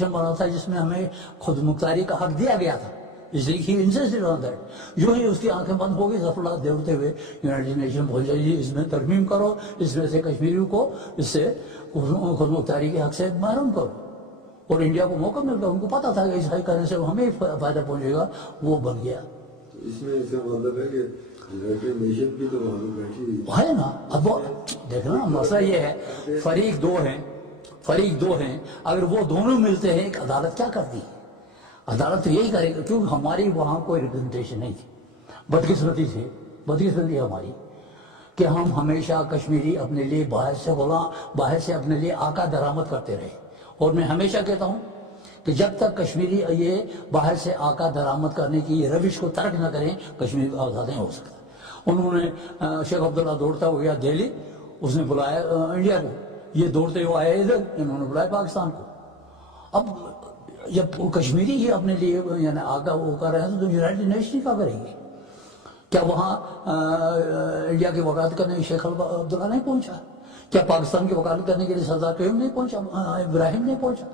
Constitution بنا تھا جس میں ہمیں خود مختاری کا حق دیا گیا تھا، اس لیے ہی انسسٹڈ آن دیٹ۔ جو ہی اس کی آنکھیں بند ہو گئی ظفر دوڑتے ہوئے یونائٹڈ نیشن پہنچ جائے، اس میں ترمیم کرو، اس میں سے کشمیریوں کو اس سے خود مختاری کے حق سے محروم کرو۔ اور انڈیا کو موقع مل گیا، ان کو پتا تھا کہ اس حق کرنے سے ہمیں فائدہ پہنچے گا، وہ بن گیا۔ اس میں اس کا مطلب ہے کہ یونائٹڈ نیشن بھی تو وہاں بیٹھی ہوئی ہے نا۔ اب دیکھنا مسئلہ یہ ہے، فریق دو ہیں، اگر وہ دونوں ملتے ہیں، ایک عدالت کیا کرتی ہے؟ عدالت تو یہی کرے گا، کیونکہ ہماری وہاں کوئی ریپرزنٹیشن نہیں تھی، بدقسمتی ہماری کہ ہم ہمیشہ کشمیری اپنے لیے باہر سے اپنے لیے آقا درآمد کرتے رہے۔ اور میں ہمیشہ کہتا ہوں کہ جب تک کشمیری یہ باہر سے آقا درآمد کرنے کی روش کو ترک نہ کریں، کشمیر آزاد نہیں ہو سکتا۔ انہوں نے شیخ عبداللہ دوڑتا ہو گیا دہلی، اس نے بلایا انڈیا کو، یہ دوڑتے ہوئے آئے ادھر، انہوں نے بلایا پاکستان کو۔ اب جب کشمیری ہی اپنے لیے یعنی آقا وہ کر رہے ہیں تو یونائٹڈ نیشن کیا کریں گے؟ کیا وہاں انڈیا کی وکالت کرنے شیخ عبداللہ نہیں پہنچا؟ کیا پاکستان کی وکالت کرنے کے لیے سردار قیوم نہیں پہنچا، ابراہیم نہیں پہنچا؟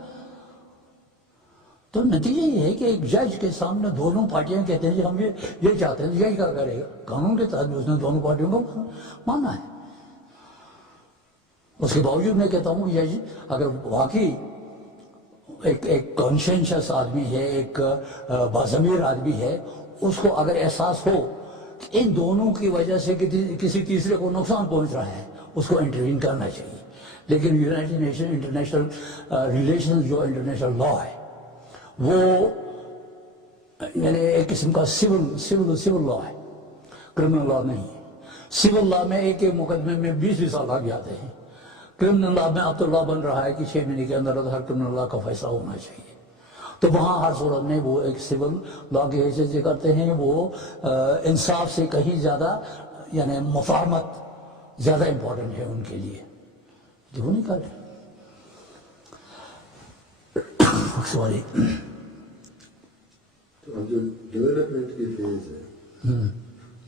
تو نتیجہ یہ ہے کہ ایک جج کے سامنے دونوں پارٹیاں کہتے ہیں کہ ہم یہ چاہتے ہیں، جج کیا کرے گا؟ قانون کے تحت اس نے دونوں پارٹیوں کو مانا ہے۔ اس کے باوجود میں کہتا ہوں جج اگر واقعی ایک کانشنشس آدمی ہے، ایک باضمیر آدمی ہے، اس کو اگر احساس ہو کہ ان دونوں کی وجہ سے کسی تیسرے کو نقصان پہنچ رہا ہے، اس کو انٹروین کرنا چاہیے۔ لیکن یونائٹڈ نیشن انٹرنیشنل ریلیشن جو انٹرنیشنل لا ہے وہ یعنی ایک قسم کا سول لا ہے، کرمنل لا نہیں ہے۔ سول لا میں ایک مقدمے میں 20 سال لگ جاتے ہیں، کرمنل لا میں اب تو لا بن رہا ہے کہ 6 مہینے کے اندر ہر کرمنل لا کا فیصلہ ہونا چاہیے۔ تو وہاں ہر صورت میں وہ ایک سول لا کی حیثیت سے کرتے ہیں، وہ انصاف سے کہیں زیادہ یعنی مفاہمت زیادہ امپورٹنٹ ہے ان کے لیے، جو وہ نہیں کر رہے۔ سوری، تو اب جو ڈیولپمنٹ کی فیز ہے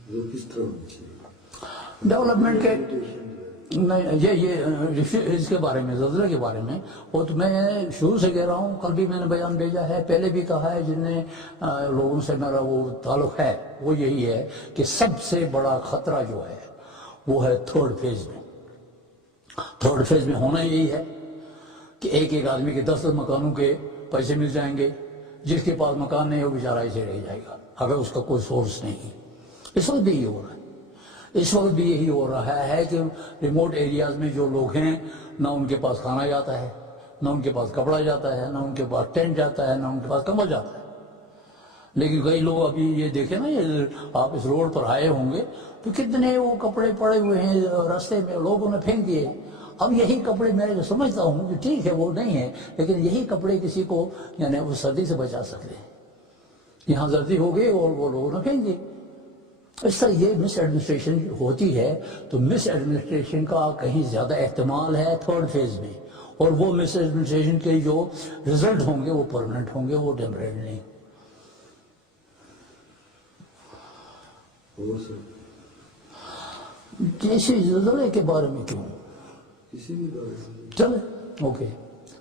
وہ کس طرح ہونی چاہیے؟ ڈیولپمنٹ کے نہیں، یہ اس کے بارے میں، زلزلے کے بارے میں، وہ تو میں شروع سے کہہ رہا ہوں، کل بھی میں نے بیان بھیجا ہے، پہلے بھی کہا ہے، جن نے لوگوں سے میرا وہ تعلق ہے وہ یہی ہے کہ سب سے بڑا خطرہ جو ہے وہ ہے تھرڈ فیز میں۔ تھرڈ فیز میں ہونا یہی ہے کہ ایک آدمی کے 10 مکانوں کے پیسے مل جائیں گے، جس کے پاس مکان نہیں ہو بیچارہ ایسے رہ جائے گا اگر اس کا کوئی سورس نہیں۔ اس وقت بھی یہی ہو رہا ہے، اس وقت بھی یہی ہو رہا ہے کہ ریموٹ ایریاز میں جو لوگ ہیں، نہ ان کے پاس کھانا جاتا ہے، نہ ان کے پاس کپڑا جاتا ہے، نہ ان کے پاس ٹینٹ جاتا ہے، نہ ان کے پاس کمبل جاتا ہے۔ لیکن کئی لوگ ابھی یہ دیکھیں نا، یہ آپ اس روڈ پر آئے ہوں گے تو کتنے وہ کپڑے پڑے ہوئے ہیں راستے میں، لوگوں نے پھینک دیے۔ اب یہی کپڑے میں جو سمجھتا ہوں کہ ٹھیک ہے وہ نہیں ہے، لیکن یہی کپڑے کسی کو یعنی اس سردی سے بچا سکتے ہیں۔ یہاں سردی ہو گئی اور وہ لوگوں نے پھینک دی۔ اس طرح یہ مس ایڈمنسٹریشن ہوتی ہے، تو مس ایڈمنسٹریشن کا کہیں زیادہ احتمال ہے تھرڈ فیز میں، اور وہ مس ایڈمنسٹریشن کے جو رزلٹ ہوں گے وہ پرماننٹ ہوں گے، وہ ٹیمپریری نہیں۔ کسی زلزلے کے بارے میں کیوں؟ کسی بھی بارے میں چلے اوکے۔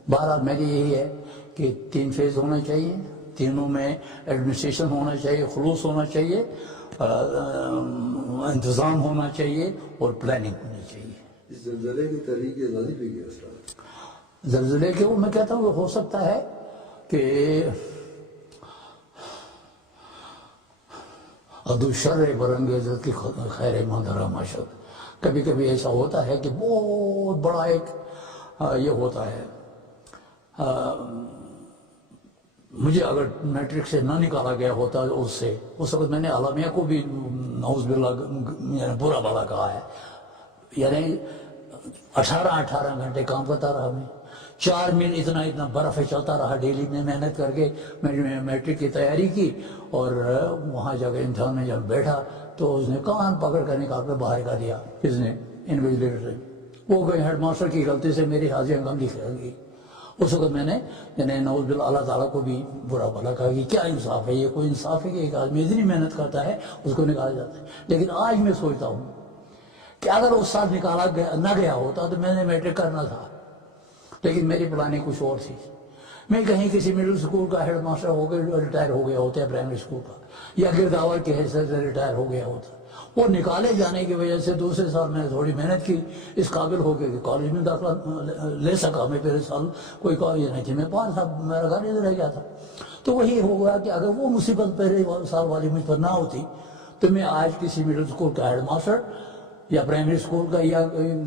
بہرحال میری یہی ہے کہ 3 فیز ہونا چاہیے، تینوں میں ایڈمنسٹریشن ہونا چاہیے، خلوص ہونا چاہیے، انتظام ہونا چاہیے اور پلاننگ ہونی چاہیے۔ اس زلزلے کی تحریک آزادی پہ کیا اثر ہے؟ زلزلے کے میں کہتا ہوں ہو سکتا ہے کہ ادو شر برانگیزت کی خیر مادرہ ماشد، کبھی کبھی ایسا ہوتا ہے کہ بہت بڑا ایک یہ ہوتا ہے، مجھے اگر میٹرک سے نہ نکالا گیا ہوتا اس وقت میں نے عالمیہ کو بھی نعوذ باللہ یعنی برا بھلا کہا ہے، یعنی 18 گھنٹے کام کرتا رہا میں، 4 میل اتنا برف چلتا رہا ڈیلی میں، محنت کر کے میں نے میٹرک کی تیاری کی، اور وہاں جا کے امتحان میں جب بیٹھا تو اس نے کان پکڑ کر نکال کر باہر کا دیا، کس نے؟ انویجیلیٹر نے۔ وہ کوئی ہیڈ ماسٹر کی غلطی سے میری حاضری کم لکھ گئی۔ اس وقت میں نے یعنی نعوذ باللہ اللہ تعالیٰ کو بھی برا بھلا کہا کہ کیا انصاف ہے، یہ کوئی انصاف ہے کہ ایک آدمی اتنی محنت کرتا ہے اس کو نکالا جاتا ہے۔ لیکن آج میں سوچتا ہوں کہ اگر اس سال نکالا نہ گیا ہوتا تو میں نے میٹرک کرنا تھا، لیکن میری پلاننگ کچھ اور تھی۔ میں کہیں کسی مڈل اسکول کا ہیڈ ماسٹر ہو کے ریٹائر ہو گیا ہوتا ہے پرائمری اسکول کا، یا گرداور کے حیثیت سے ریٹائر ہو گیا ہوتا، وہ نکالے جانے کی وجہ سے دوسرے سال میں نے تھوڑی محنت کی، اس قابل ہو گیا کہ کالج میں داخلہ لے سکا۔ میں پہلے سال کوئی کالج نہیں تھی، میں 5 سال میرا گھر ادھر رہ گیا تھا۔ تو وہی ہو گیا کہ اگر وہ مصیبت پہلے سال والی مجھ پر نہ ہوتی تو میں آج کسی مڈل اسکول کا ہیڈ ماسٹر یا پرائمری اسکول کا یا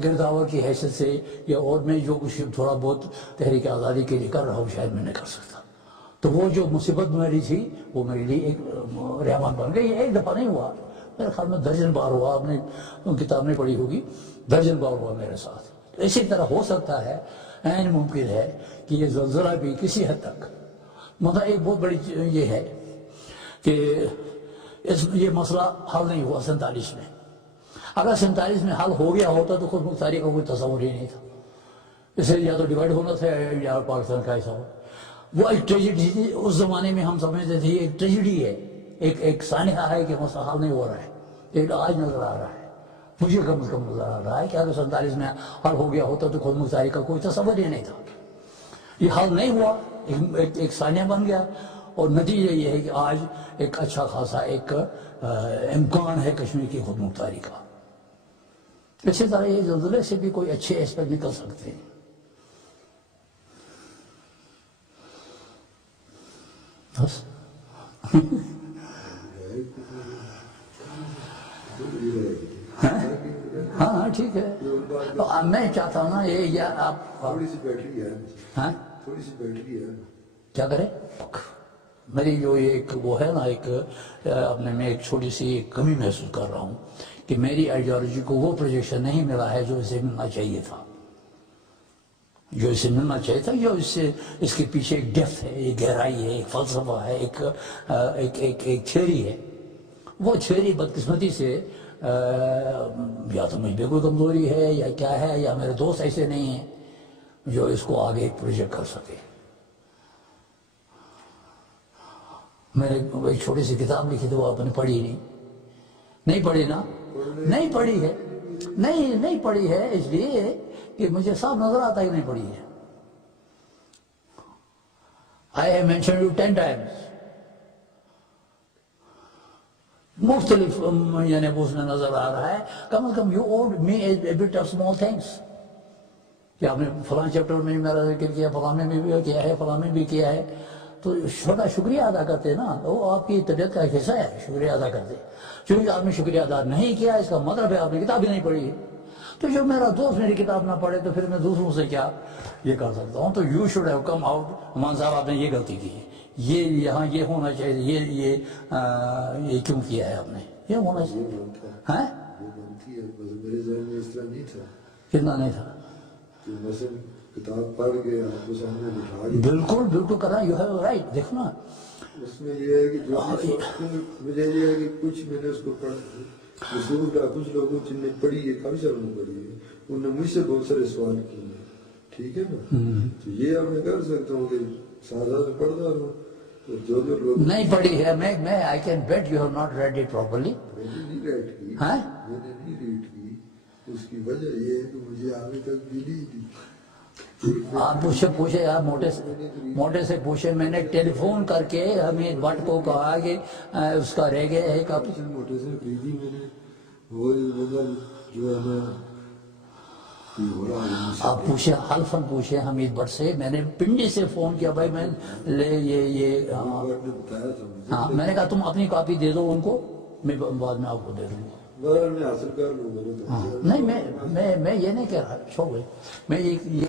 گرداور کی حیثیت سے یا اور میں جو کچھ تھوڑا بہت تحریک آزادی کے لیے کر رہا ہوں شاید میں نہیں کر سکتا۔ تو وہ جو مصیبت میری تھی وہ میرے لیے ایک رحمت بن گئی۔ ایک دفعہ نہیں ہوا، میرے خیال میں درجن بار ہوا، آپ نے کتاب نہیں پڑھی ہوگی، درجن بار ہوا میرے ساتھ۔ اسی طرح ہو سکتا ہے، عین ممکن ہے کہ یہ زلزلہ بھی کسی حد تک، مطلب ایک بہت بڑی یہ ہے کہ یہ مسئلہ حل نہیں ہوا 47 میں۔ اگر 47 میں حل ہو گیا ہوتا تو خود مختاری کا کوئی تصور ہی نہیں تھا، اسے یا تو ڈیوائڈ ہونا تھا یا پاکستان کا ایسا ہو۔ وہ ایک ٹریجڈی تھی اس زمانے میں، ہم سمجھتے تھے ایک ٹریجڈی ہے، ایک سانحہ ہے کہ مسئلہ حل نہیں ہو رہا ہے، لیکن آج نظر آ رہا ہے، مجھے کم از کم نظر آ رہا ہے کہ اگر 47 میں حل ہو گیا ہوتا تو خود مختاری کا کوئی تصور ہی نہیں تھا۔ یہ حل نہیں ہوا، ایک سانحہ بن گیا، اور نتیجہ یہ ہے کہ آج ایک اچھا خاصا ایک امکان ہے کشمیر کی خود مختاری کا۔ اسی طرح یہ زلزلے سے بھی کوئی اچھے ایسپیکٹ نکل سکتے ہیں۔ بس ہاں ٹھیک ہے، میں چاہتا ہوں نا یہ یا آپ تھوڑی سی بیٹری ہے، ہاں تھوڑی سی بیٹری ہے، کیا کریں؟ میری جو ایک وہ ہے نا ایک اپنے میں ایک چھوٹی سی ایک کمی محسوس کر رہا ہوں کہ میری آئیڈیالوجی کو وہ پروجیکشن نہیں ملا ہے جو اسے ملنا چاہیے تھا، جو اسے ملنا چاہیے تھا، جو اس کے پیچھے ایک ڈیپتھ ہے، ایک گہرائی ہے، ایک فلسفہ ہے، ایک تھیوری ہے۔ وہ تھیوری بدقسمتی سے یا تو مجھ پہ کوئی کمزوری ہے یا کیا ہے، یا میرے دوست ایسے نہیں ہیں جو اس کو آگے پروجیکٹ کر سکے۔ میں نے ایک چھوٹی سی کتاب لکھی تھی، وہ آپ نے پڑھی نہیں پڑھی نا؟ نہیں پڑھی ہے، نہیں پڑھی ہے اس لیے کہ مجھے صاف نظر آتا ہے کہ نہیں پڑھی ہے۔ I have mentioned you 10 times، مختلف یعنی اس میں نظر آ رہا ہے، کم از کم you owed me a bit of small things، کہ آپ نے فلاں چیپٹر میں بھی میرا ذکر کیا، فلاں میں بھی کیا ہے، فلاں میں بھی کیا ہے، تو چھوٹا شکریہ ادا کرتے نا، وہ آپ کی طبیعت کا ایک حصہ ہے شکریہ ادا کرتے۔ چونکہ آپ نے شکریہ ادا نہیں کیا اس کا مطلب ہے آپ نے کتاب ہی نہیں پڑھی ہے۔ تو جو میرا دوست میری کتاب نہ پڑھے تو پھر میں دوسروں سے کیا یہ کر سکتا ہوں؟ تو you should have come out, امان صاحب آپ نے یہ غلطی کی ہے، یہ یہاں یہ ہونا چاہیے، یہ کیوں کیا ہے آپ نے، یہ ہونا چاہیے۔ ہاں یہ بنتی ہے، میرے ذہن میں اس طرح نہیں تھا، کتنا نہیں تھا کہ مثلا کتاب پڑھ کے آپ کو سامنے بٹھا کے بالکل کرنا، یو ہیو رائٹ۔ دیکھنا اس میں یہ ہے کہ جو مجھے یہ ہے کہ کچھ میں نے اس کو پڑھا، رسول کا کچھ لوگوں جن نے پڑھی ہے، کافی ساروں نے پڑھی ہے، انہوں نے مجھ سے بہت سارے سوال کیے ہیں، ٹھیک ہے نا؟ تو یہ اب میں کر سکتا ہوں کہ ساتھ ساتھ پڑھتا رہوں، تو جو لوگ نہیں پڑھی ہے، میں I can bet you have not read it properly. میں نے نہیں ریڈ کی، ہاں میں نے نہیں ریڈ کی، اس کی وجہ یہ ہے کہ مجھے آگے تک ملی تھی۔ آپ مجھ سے پوچھے، آپ موٹے سے پوچھے، میں نے ٹیلی فون کر کے حمید بٹ کو کہا کہ اس کا رہ گیا ہے کافی، موٹے سے خریدی میں نے، وہ مطلب جو ہے نا آپ پوچھے حلفاً پوچھے حمید بٹ سے، میں نے پنڈی سے فون کیا، بھائی میں لے یہ ہاں، میں نے کہا تم اپنی کاپی دے دو ان کو، میں بعد میں آپ کو دے دوں گا۔ میں حاصل کر لوں گا۔ نہیں میں یہ نہیں کہہ رہا، چھوڑ گئے، میں یہ